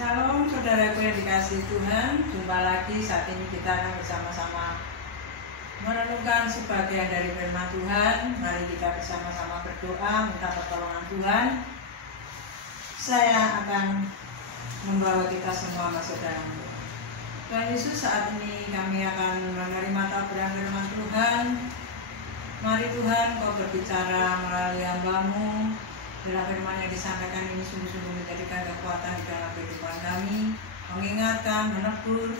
Shalom saudaraku yang dikasihi Tuhan. Jumpa lagi, saat ini kita akan bersama-sama merenungkan sebagian dari firman Tuhan. Mari kita bersama-sama berdoa, minta pertolongan Tuhan. Saya akan membawa kita semua masuk dalam Tuhan Yesus. Saat ini kami akan menerima taburan firman Tuhan. Mari Tuhan, Kau berbicara melalui hamba-Mu. Bila firman yang disampaikan ini sungguh-sungguh menjadikan kekuatan di dalam kehidupan kami, mengingatkan, menegur,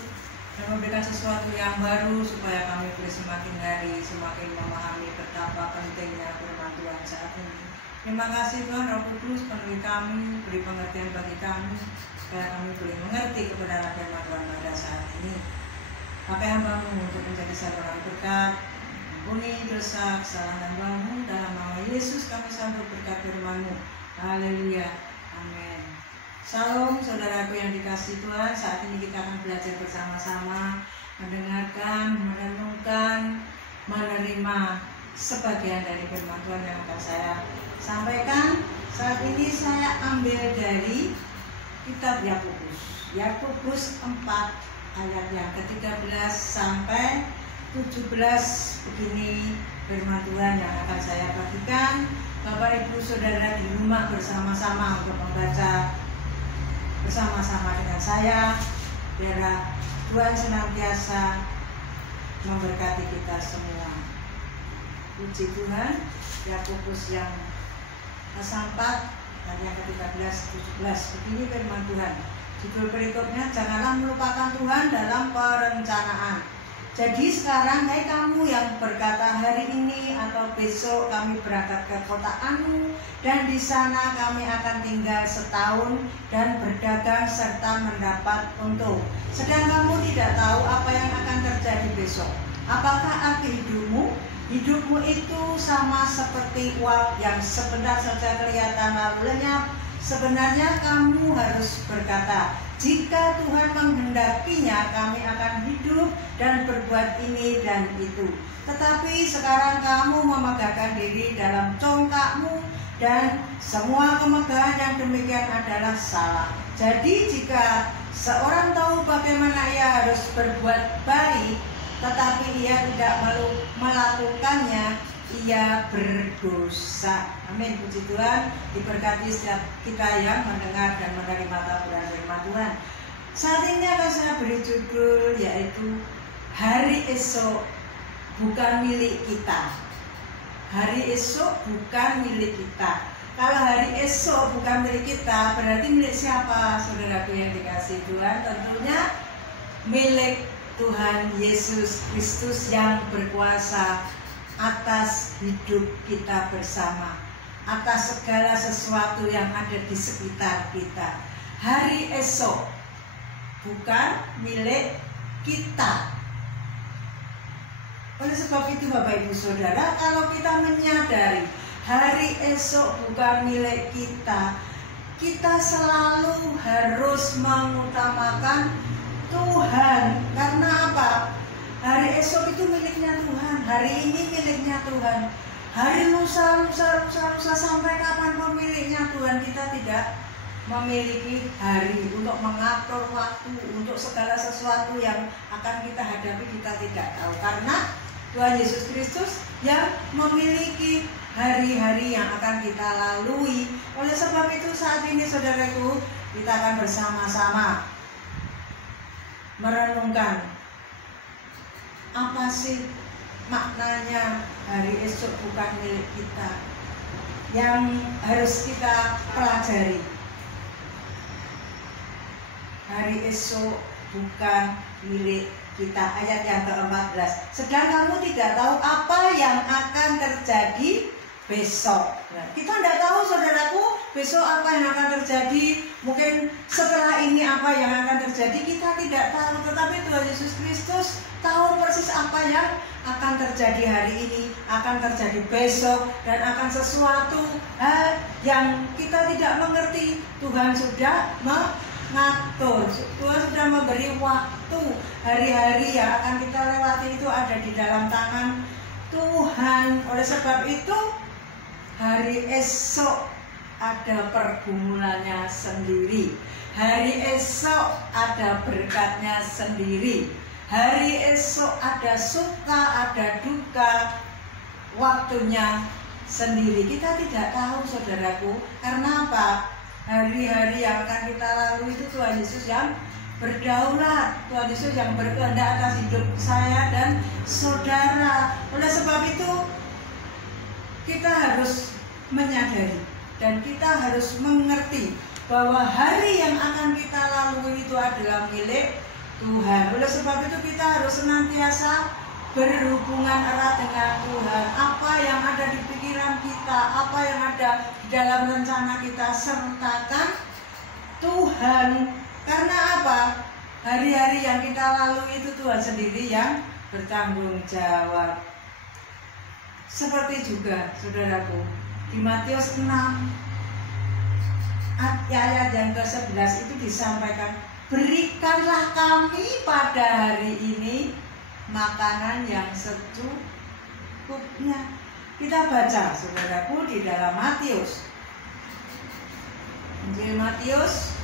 dan memberikan sesuatu yang baru supaya kami boleh semakin hari semakin memahami betapa pentingnya firman Tuhan saat ini. Terima kasih Tuhan, Roh Kudus, penuhi kami, beri pengertian bagi kami supaya kami boleh mengerti kebenaran firman Tuhan pada saat ini. Pakai hamba-Mu untuk menjadi saluran berkat, ampuni dosa kesalahan hamba-Mu, dalam nama Yesus kami sambut berkat firman-Mu. Haleluya, amin. Shalom saudaraku yang dikasihi Tuhan. Saat ini kita akan belajar bersama-sama, mendengarkan, merenungkan, menerima sebagian dari firman Tuhan yang akan saya sampaikan. Saat ini saya ambil dari kitab Yakobus 4 ayat yang ke-13 sampai 17. Begini firman Tuhan yang akan saya bagikan. Bapak Ibu Saudara di rumah bersama-sama untuk membaca bersama-sama dengan saya. Biar Tuhan senantiasa memberkati kita semua. Puji Tuhan. Yakobus yang pasal 4 ayat yang ke-13 17. Begini firman Tuhan. Judul berikutnya, janganlah melupakan Tuhan dalam perencanaan. Jadi sekarang, hai kamu yang berkata hari ini atau besok kami berangkat ke kota Anu, dan di sana kami akan tinggal setahun dan berdagang serta mendapat untung. Sedang kamu tidak tahu apa yang akan terjadi besok. Apakah akhir hidupmu? Hidupmu itu sama seperti uap yang sebentar saja kelihatan lalu lenyap. Sebenarnya kamu harus berkata, jika Tuhan menghendakinya, kami akan hidup dan berbuat ini dan itu. Tetapi sekarang kamu memegahkan diri dalam congkakmu, dan semua kemegahan yang demikian adalah salah. Jadi jika seorang tahu bagaimana ia harus berbuat baik, tetapi ia tidak melakukannya, ia berdosa. Amin, puji Tuhan. Diberkati setiap kita yang mendengar dan menerima taburan firman Tuhan. Saat ini akan saya beri judul, yaitu hari esok bukan milik kita. Hari esok bukan milik kita. Kalau hari esok bukan milik kita, berarti milik siapa, saudaraku yang dikasihi Tuhan? Tentunya milik Tuhan Yesus Kristus yang berkuasa atas hidup kita bersama, atas segala sesuatu yang ada di sekitar kita. Hari esok bukan milik kita. Oleh sebab itu Bapak Ibu Saudara, kalau kita menyadari hari esok bukan milik kita, kita selalu harus mengutamakan Tuhan. Karena apa? Hari esok itu miliknya Tuhan, hari ini miliknya Tuhan. Hari lusa sampai kapan pemiliknya Tuhan. Kita tidak memiliki hari untuk mengatur waktu, untuk segala sesuatu yang akan kita hadapi kita tidak tahu. Karena Tuhan Yesus Kristus yang memiliki hari-hari yang akan kita lalui. Oleh sebab itu saat ini saudaraku, kita akan bersama-sama merenungkan apa sih maknanya hari esok bukan milik kita, yang harus kita pelajari. Hari esok bukan milik kita, ayat yang ke-14. Sedang kamu tidak tahu apa yang akan terjadi besok. Nah, kita tidak tahu saudaraku, besok apa yang akan terjadi. Mungkin setelah ini apa yang akan terjadi, kita tidak tahu. Tetapi Tuhan Yesus Kristus tahu persis apa yang akan terjadi hari ini, akan terjadi besok, dan akan sesuatu hal yang kita tidak mengerti. Tuhan sudah mengatur, Tuhan sudah memberi waktu. Hari-hari yang akan kita lewati itu ada di dalam tangan Tuhan. Oleh sebab itu hari esok ada pergumulannya sendiri. Hari esok ada berkatnya sendiri. Hari esok ada suka, ada duka, waktunya sendiri. Kita tidak tahu, saudaraku. Karena apa? Hari-hari yang akan kita lalui itu Tuhan Yesus yang berdaulat, Tuhan Yesus yang berkehendak atas hidup saya dan saudara. Oleh sebab itu kita harus menyadari dan kita harus mengerti bahwa hari yang akan kita lalui itu adalah milik Tuhan. Oleh sebab itu kita harus senantiasa berhubungan erat dengan Tuhan. Apa yang ada di pikiran kita, apa yang ada di dalam rencana kita, sertakan Tuhan. Karena apa? Hari-hari yang kita lalui itu Tuhan sendiri yang bertanggung jawab. Seperti juga, saudaraku, di Matius 6 ayat yang ke-11 itu disampaikan, berikanlah kami pada hari ini makanan yang secukupnya. Kita baca, saudaraku, di dalam Matius. Injil Matius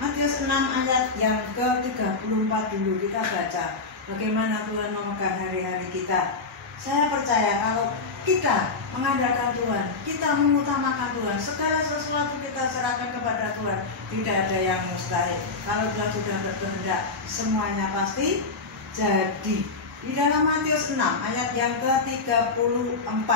Matius 6 ayat yang ke-34 dulu kita baca bagaimana Tuhan memegang hari-hari kita. Saya percaya kalau kita mengandalkan Tuhan, kita mengutamakan Tuhan, segala sesuatu kita serahkan kepada Tuhan, tidak ada yang mustahil. Kalau Tuhan sudah berkehendak, semuanya pasti jadi. Di dalam Matius 6 ayat yang ke-34,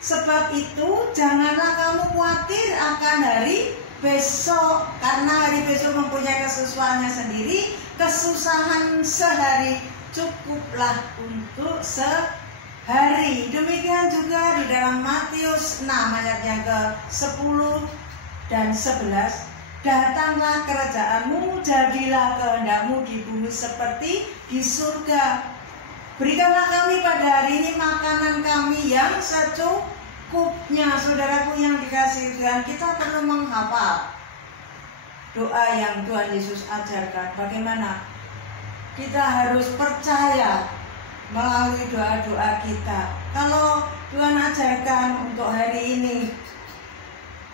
sebab itu janganlah kamu khawatir akan hari besok, karena hari besok mempunyai kesusahannya sendiri. Kesusahan sehari cukuplah untuk sehari. Demikian juga di dalam Matius 6 ayat yang ke-10 dan 11, datanglah kerajaanmu, jadilah kehendakmu di bumi seperti di surga. Berikanlah kami pada hari ini makanan kami yang secukupnya. Saudaraku yang dikasihi Tuhan, kita perlu menghafal doa yang Tuhan Yesus ajarkan. Bagaimana kita harus percaya melalui doa-doa kita. Kalau Tuhan ajarkan untuk hari ini,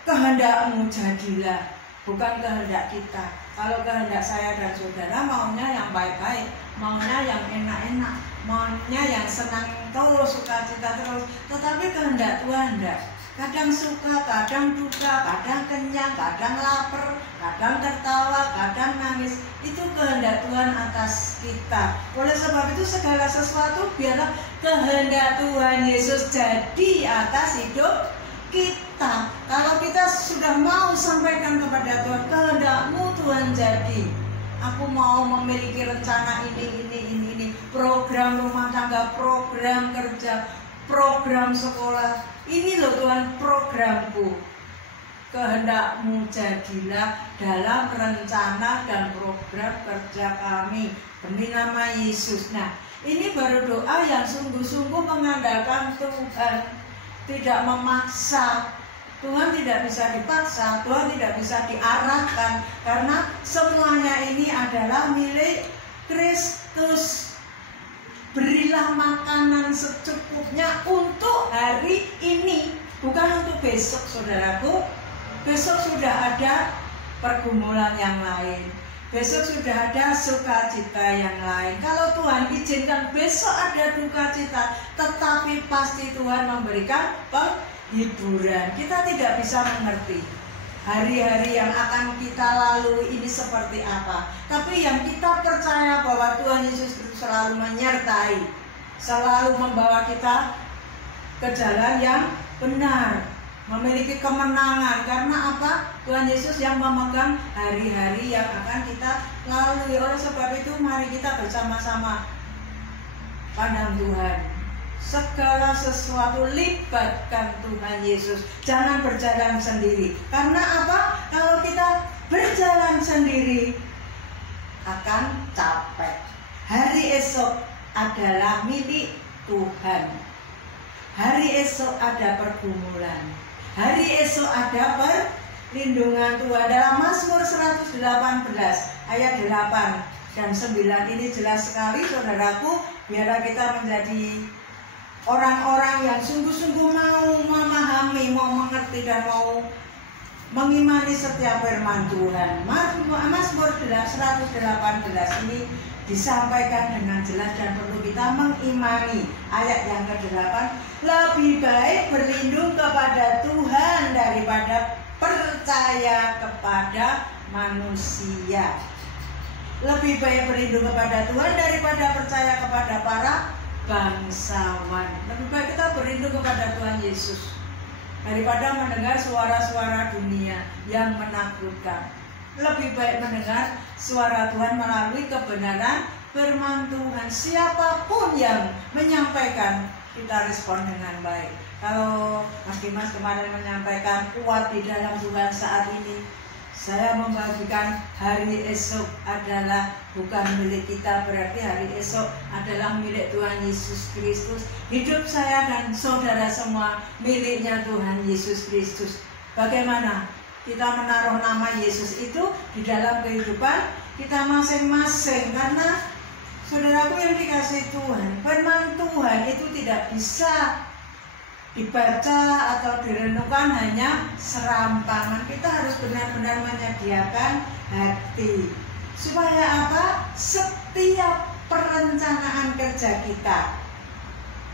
kehendakmu jadilah, bukan kehendak kita. Kalau kehendak saya dan saudara maunya yang baik-baik, maunya yang enak-enak, maunya yang senang terus, sukacita terus. Tetapi kehendak Tuhan enggak. Kadang suka, kadang duka, kadang kenyang, kadang lapar, kadang tertawa, kadang nangis. Itu kehendak Tuhan atas kita. Oleh sebab itu segala sesuatu biarlah kehendak Tuhan Yesus jadi atas hidup kita. Kalau kita sudah mau sampaikan kepada Tuhan, kehendakmu Tuhan jadi. Aku mau memiliki rencana ini, program rumah tangga, program kerja, program sekolah. Ini loh Tuhan programku. Kehendakmu jadilah dalam rencana dan program kerja kami demi nama Yesus. Nah, ini baru doa yang sungguh-sungguh mengandalkan Tuhan, tidak memaksa. Tuhan tidak bisa dipaksa, Tuhan tidak bisa diarahkan, karena semuanya ini adalah milik Kristus. Berilah makanan secukupnya untuk hari ini, bukan untuk besok, saudaraku. Besok sudah ada pergumulan yang lain, besok sudah ada sukacita yang lain. Kalau Tuhan izinkan besok ada duka cita, tetapi pasti Tuhan memberikan penghiburan. Kita tidak bisa mengerti hari-hari yang akan kita lalui ini seperti apa. Tapi yang kita percaya bahwa Tuhan Yesus itu selalu menyertai, selalu membawa kita ke jalan yang benar, memiliki kemenangan. Karena apa? Tuhan Yesus yang memegang hari-hari yang akan kita lalui. Oleh sebab itu mari kita bersama-sama pandang Tuhan. Segala sesuatu libatkan Tuhan Yesus. Jangan berjalan sendiri. Karena apa? Kalau kita berjalan sendiri akan capek. Hari esok adalah milik Tuhan. Hari esok ada pergumulan. Hari esok ada lindungan Tuhan. Dalam Mazmur 118 ayat 8 dan 9 ini jelas sekali saudaraku, biarlah kita menjadi orang-orang yang sungguh-sungguh mau memahami, mau mengerti dan mau mengimani setiap firman Tuhan. Mazmur 118 ini disampaikan dengan jelas dan perlu kita mengimani. Ayat yang ke-8, lebih baik berlindung kepada Tuhan daripada percaya kepada manusia. Lebih baik berlindung kepada Tuhan daripada percaya kepada para bangsawan. Lebih baik kita berlindung kepada Tuhan Yesus daripada mendengar suara-suara dunia yang menakutkan. Lebih baik mendengar suara Tuhan melalui kebenaran firman Tuhan. Siapapun yang menyampaikan, kita respon dengan baik. Kalau Mas Dimas kemarin menyampaikan kuat di dalam Tuhan saat ini, saya membagikan hari esok adalah bukan milik kita, berarti hari esok adalah milik Tuhan Yesus Kristus. Hidup saya dan saudara semua miliknya Tuhan Yesus Kristus. Bagaimana kita menaruh nama Yesus itu di dalam kehidupan kita masing-masing? Karena saudaraku yang dikasihi Tuhan, firman Tuhan itu tidak bisa dibaca atau direnungkan hanya serampangan. Kita harus benar-benar menyediakan hati. Supaya apa? Setiap perencanaan kerja kita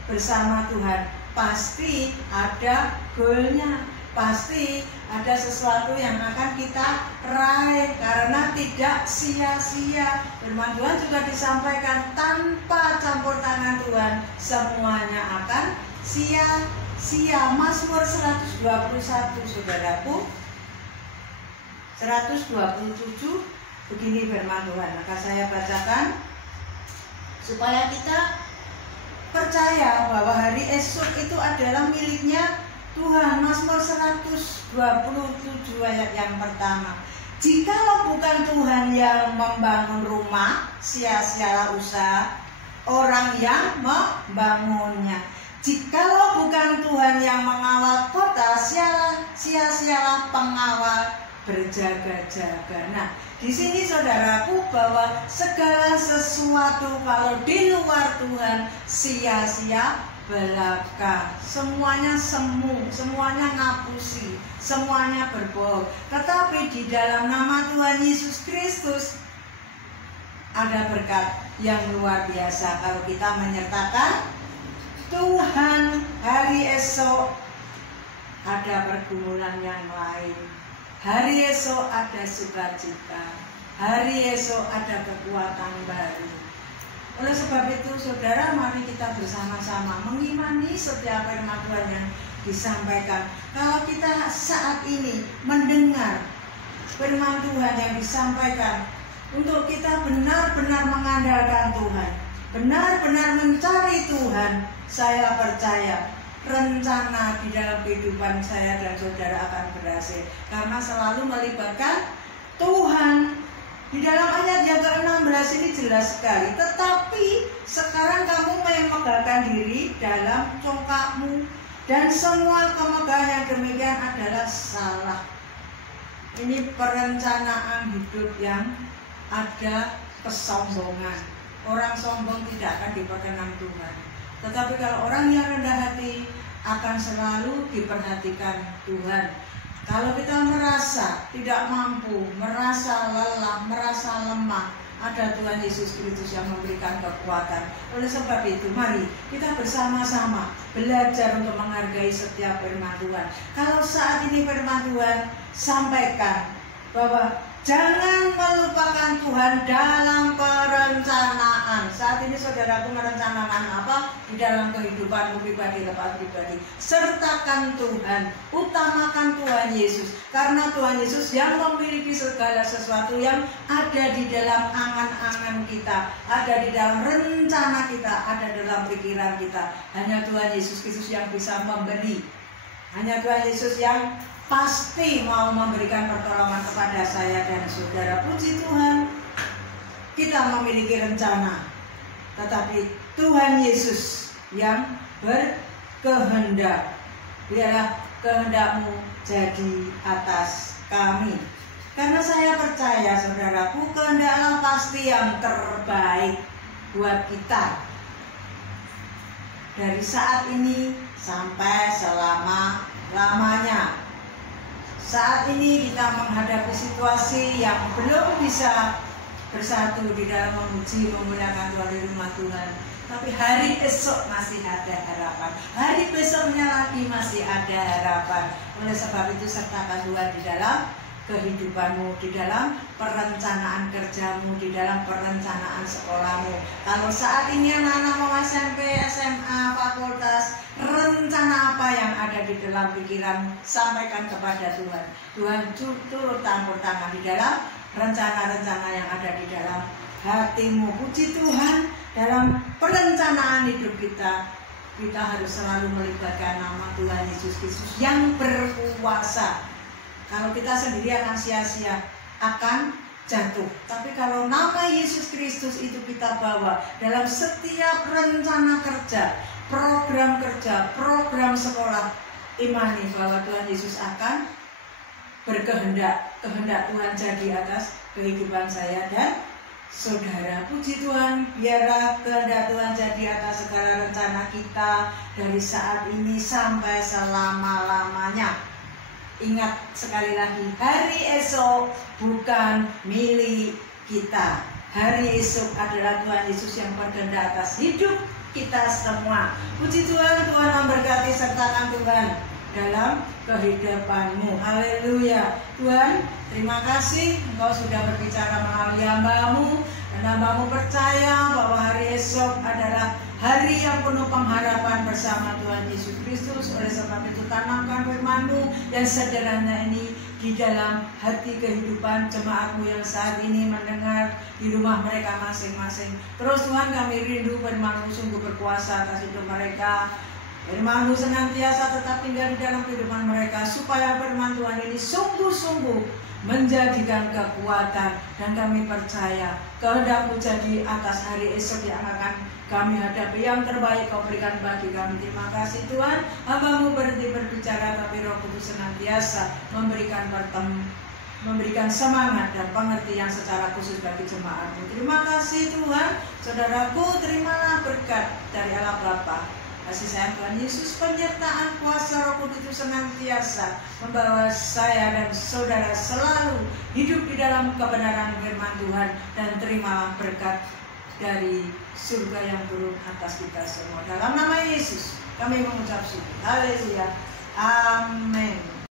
bersama Tuhan pasti ada goalnya, pasti ada sesuatu yang akan kita raih, karena tidak sia-sia. Firman Tuhan juga disampaikan, tanpa campur tangan Tuhan semuanya akan sia-sia. Mazmur 121 saudaraku, 127 begini firman Tuhan. Maka saya bacakan supaya kita percaya bahwa hari esok itu adalah miliknya Tuhan. Mazmur 127 ayat yang pertama. Jikalau bukan Tuhan yang membangun rumah, sia-sialah usaha orang yang membangunnya. Jikalau bukan Tuhan yang mengawal kota, sia-sialah pengawal berjaga-jaga. Nah, di sini saudaraku, bahwa segala sesuatu kalau di luar Tuhan sia-sia belaka, semuanya semu, semuanya ngapusi, semuanya berbohong. Tetapi di dalam nama Tuhan Yesus Kristus ada berkat yang luar biasa kalau kita menyertakan Tuhan. Hari esok ada pergumulan yang lain, hari esok ada sukacita, hari esok ada kekuatan baru. Oleh sebab itu saudara, mari kita bersama-sama mengimani setiap firman Tuhan yang disampaikan. Kalau kita saat ini mendengar firman Tuhan yang disampaikan, untuk kita benar-benar mengandalkan Tuhan, benar-benar mencari Tuhan, saya percaya rencana di dalam kehidupan saya dan saudara akan berhasil, karena selalu melibatkan Tuhan. Di dalam ayat yang ke-16 ini jelas sekali, tetapi sekarang kamu memegahkan diri dalam congkakmu, dan semua kemegahan yang demikian adalah salah. Ini perencanaan hidup yang ada kesombongan. Orang sombong tidak akan diperkenan Tuhan. Tetapi kalau orang yang rendah hati akan selalu diperhatikan Tuhan. Kalau kita merasa tidak mampu, merasa lelah, merasa lemah, ada Tuhan Yesus Kristus yang memberikan kekuatan. Oleh sebab itu, mari kita bersama-sama belajar untuk menghargai setiap firman Tuhan. Kalau saat ini firman Tuhan sampaikan bahwa jangan melupakan Tuhan dalam perencanaan. Saat ini saudaraku merencanakan apa di dalam kehidupanmu pribadi, lepas pribadi. Sertakan Tuhan, utamakan Tuhan Yesus. Karena Tuhan Yesus yang memiliki segala sesuatu yang ada di dalam angan-angan kita, ada di dalam rencana kita, ada dalam pikiran kita. Hanya Tuhan Yesus Kristus yang bisa memberi. Hanya Tuhan Yesus yang pasti mau memberikan pertolongan kepada saya dan saudara. Puji Tuhan, kita memiliki rencana, tetapi Tuhan Yesus yang berkehendak. Biarlah kehendakmu jadi atas kami. Karena saya percaya, saudaraku, kehendak Allah pasti yang terbaik buat kita. Dari saat ini sampai selama-lamanya. Saat ini kita menghadapi situasi yang belum bisa bersatu di dalam memuji, memuliakan Tuhan di rumah Tuhan. Tapi hari esok masih ada harapan. Hari besoknya lagi masih ada harapan. Oleh sebab itu sertakan Tuhan di dalam kehidupanmu, di dalam perencanaan kerjamu, di dalam perencanaan sekolahmu. Kalau saat ini anak-anak mau SMP, SMA, fakultas, rencana apa yang ada di dalam pikiran, sampaikan kepada Tuhan. Tuhan turut campur tangan di dalam rencana-rencana yang ada di dalam hatimu. Puji Tuhan, dalam perencanaan hidup kita harus selalu melibatkan nama Tuhan Yesus Kristus yang berkuasa. Kalau kita sendiri akan sia-sia, akan jatuh. Tapi kalau nama Yesus Kristus itu kita bawa dalam setiap rencana kerja, program sekolah, imani bahwa Tuhan Yesus akan berkehendak. Kehendak Tuhan jadi atas kehidupan saya dan saudara. Puji Tuhan, biarlah kehendak Tuhan jadi atas segala rencana kita dari saat ini sampai selama-lamanya. Ingat sekali lagi, hari esok bukan milik kita. Hari esok adalah Tuhan Yesus yang berkehendak atas hidup kita semua. Puji Tuhan, Tuhan memberkati, sertakan Tuhan dalam kehidupanmu. Haleluya. Tuhan, terima kasih Engkau sudah berbicara melalui hamba-Mu, dan hamba-Mu percaya bahwa hari esok adalah hari yang penuh pengharapan bersama Tuhan Yesus Kristus. Oleh sebab itu tanamkan firman-Mu yang sederhana ini di dalam hati kehidupan jemaat-Mu yang saat ini mendengar di rumah mereka masing-masing. Terus Tuhan, kami rindu firman-Mu sungguh berkuasa atas hidup mereka. Firman-Mu senantiasa tetap tinggal di dalam kehidupan mereka, supaya firman Tuhan ini sungguh-sungguh menjadikan kekuatan. Dan kami percaya kehendak-Mu jadi atas hari esok yang akan kami hadapi. Yang terbaik Kau berikan bagi kami. Terima kasih Tuhan. Hamba-Mu berhenti berbicara, tapi Roh Kudus senantiasa memberikan semangat dan pengertian secara khusus bagi jemaat-Mu. Terima kasih Tuhan. Saudaraku, terimalah berkat dari Allah Bapa, kasih sayang Tuhan Yesus, penyertaan kuasa Roh Kudus itu senantiasa membawa saya dan saudara selalu hidup di dalam kebenaran firman Tuhan. Dan terimalah berkat dari surga yang turun atas kita semua. Dalam nama Yesus kami mengucap syukur. Haleluya. Amin.